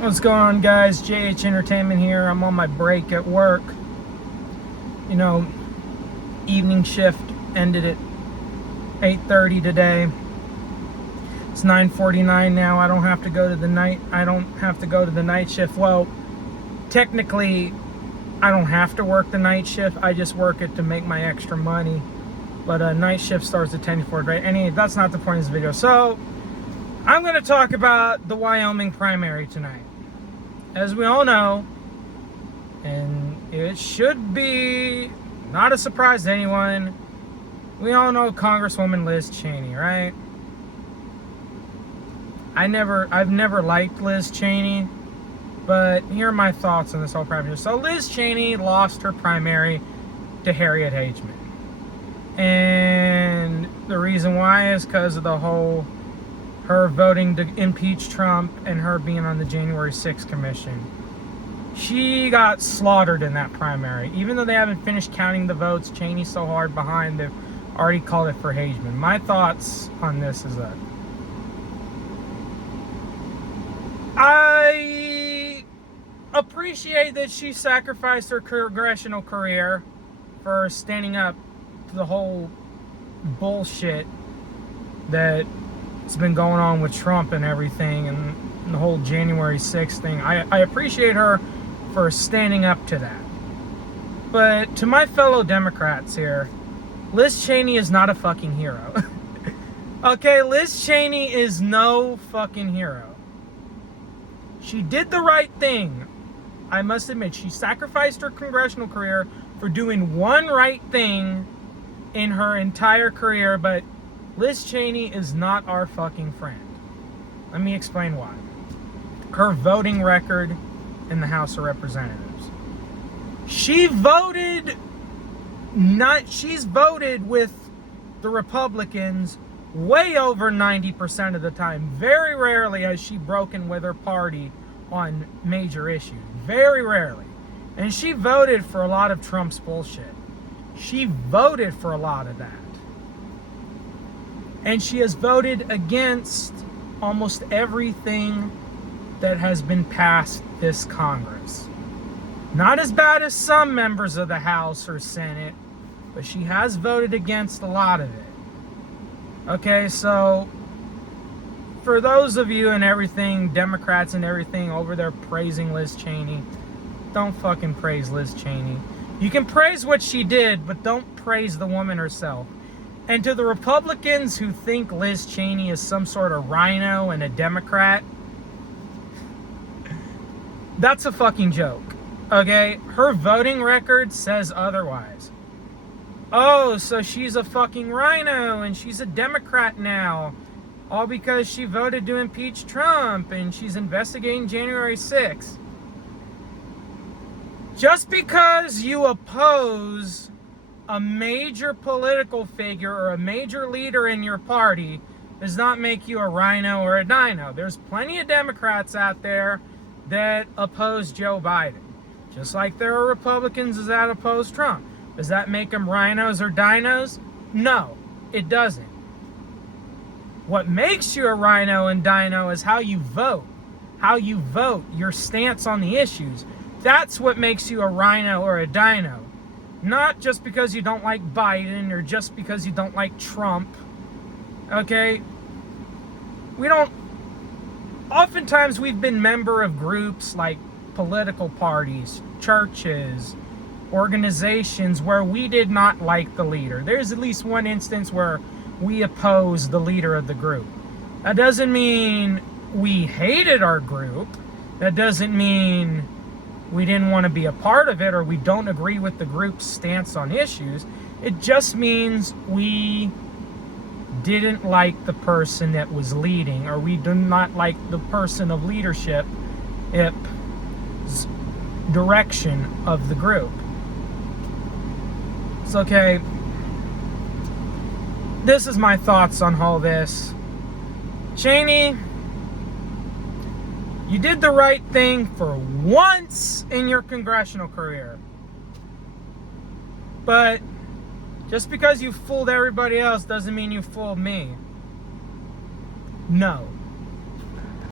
What's going on, guys? JH Entertainment here. I'm on my break at work. You know, evening shift ended at 8:30 today. It's 9:49 now. I don't have to go to the night shift. Well, technically, I don't have to work the night shift. I just work it to make my extra money. But night shift starts at 10:04. Right? Anyway, that's not the point of this video. So, I'm going to talk about the Wyoming primary tonight. As we all know, and it should be not a surprise to anyone, we all know Congresswoman Liz Cheney, right? I've never liked Liz Cheney, but here are my thoughts on this whole primary. So Liz Cheney lost her primary to Harriet Hageman. And the reason why is because of her voting to impeach Trump and her being on the January 6th commission. She got slaughtered in that primary. Even though they haven't finished counting the votes, Cheney's so hard behind, they've already called it for Hageman. My thoughts on this is that I appreciate that she sacrificed her congressional career for standing up to the whole bullshit that it's been going on with Trump and everything, and the whole January 6th thing. I appreciate her for standing up to that. But to my fellow Democrats here, Liz Cheney is not a fucking hero. Okay, Liz Cheney is no fucking hero. She did the right thing. I must admit, she sacrificed her congressional career for doing one right thing in her entire career, but Liz Cheney is not our fucking friend. Let me explain why. Her voting record in the House of Representatives. She's voted with the Republicans way over 90% of the time. Very rarely has she broken with her party on major issues. Very rarely. And she voted for a lot of Trump's bullshit. She voted for a lot of that. And she has voted against almost everything that has been passed this Congress. Not as bad as some members of the House or Senate, but she has voted against a lot of it. Okay, so for those of you and everything, Democrats and everything over there praising Liz Cheney, don't fucking praise Liz Cheney. You can praise what she did, but don't praise the woman herself. And to the Republicans who think Liz Cheney is some sort of rhino and a Democrat, that's a fucking joke, okay? Her voting record says otherwise. Oh, so she's a fucking rhino and she's a Democrat now, all because she voted to impeach Trump and she's investigating January 6th. Just because you oppose a major political figure or a major leader in your party does not make you a rhino or a dino. There's plenty of Democrats out there that oppose Joe Biden, just like there are Republicans that oppose Trump. Does that make them rhinos or dinos? No, it doesn't. What makes you a rhino and dino is how you vote. How you vote, your stance on the issues. That's what makes you a rhino or a dino. Not just because you don't like Biden or just because you don't like Trump. Okay? Oftentimes we've been member of groups like political parties, churches, organizations where we did not like the leader. There's at least one instance where we opposed the leader of the group. That doesn't mean we hated our group. That doesn't mean we didn't want to be a part of it or we don't agree with the group's stance on issues. It just means we didn't like the person that was leading, or we do not like the person of leadership, direction of the group. It's okay. This is my thoughts on all this. Cheney, you did the right thing for once in your congressional career. But just because you fooled everybody else doesn't mean you fooled me. No.